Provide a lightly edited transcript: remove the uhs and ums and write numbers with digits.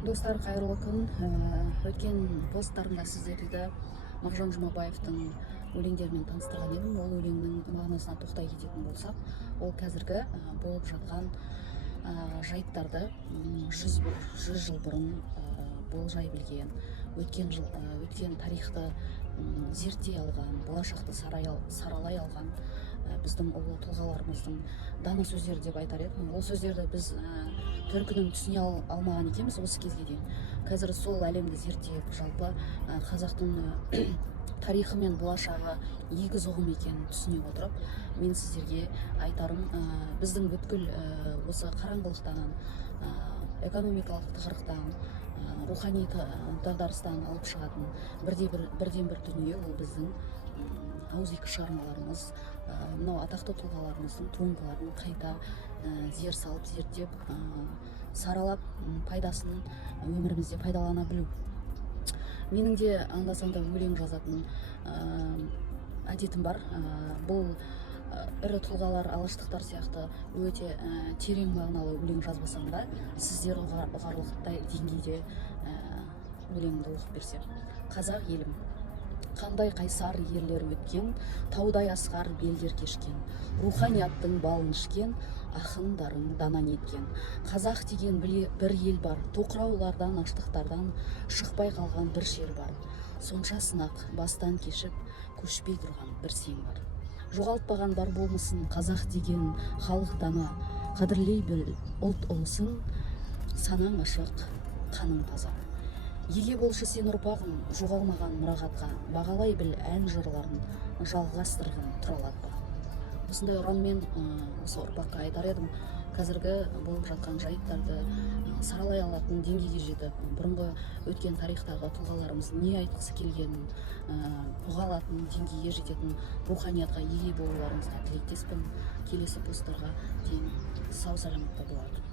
Достар, қайырлы күн. Өткен посттарында сіздерді Мағжан Жұмабаевтың өлеңдерімен таныстырған едім. Ол өлеңнің мағынасына тоқтай кететін болсақ, ол қазіргі болып жатқан жайттарды 100 жыл бұрын болжай білген, өткен тарихты зерттей алған, болашақты саралай алған біздің ұлы тұлғаларымыздың дана сөздері деп айтар едім. Ол сөздерді біз төркінін түсіне алмаған екенбіз осы кезге дейін. Қазір сол әлемді зерттеп, жалпы қазақтың тарихы мен болашағы егіз ұғым екенін түсіне отырып, мен сіздерге айтарым, біздің бүткіл осы қараңғылықтан, экономикалық тығырықтан, рухани дағдарыстан алып шығатын бірден бір дүние, ол біздің ауызекі шығармаларымыз, мынау атақты тұлғаларымыздың туындыларын қайта зер салып, зерттеп, саралап, пайдасын өмірімізде пайдалана білу. Менің де анда-санда өлең жазатын әдетім бар. Бұл ірі тұлғалар, алаштықтар сияқты өте терең мағыналы өлең жазбасам да, сіздер ұғарлықтай деңгейде өлеңді оқып берсем. Қазақ елім, қандай қайсар ерлер өткен, таудай асқар белдер кешкен, руханияттың балын ішкен, ақын дарын дана неткен. Қазақ деген бір ел бар, тоқыраулардан, аштықтардан шықпай қалған бір шер бар. Сонша сынақ бастан кешіп, көшпей тұрған бір сен бар. Жоғалтпаған бар болмысын қазақ деген халық дана, қадірлей біл ұлт ұлысын, санаң ашық, қаның таза. Еге болшы сен ұрпағың, жоғалмаған мұрағатқа, бағалай біл ән жырларын, жалғастырғын тұралатпа. Осындай ұранмен осы ұрпаққа айтар едім, қазіргі болып жатқан жайттарды саралай алатын деңгейге жетіп, бұрынғы өткен тарихтағы тұлғаларымыз не айтқысы келгенін ұға алатын деңгейге жететін руханиятқа еге болуларыңызға тілектеспін. Келесі посттарға дейін сау саламатта болайық.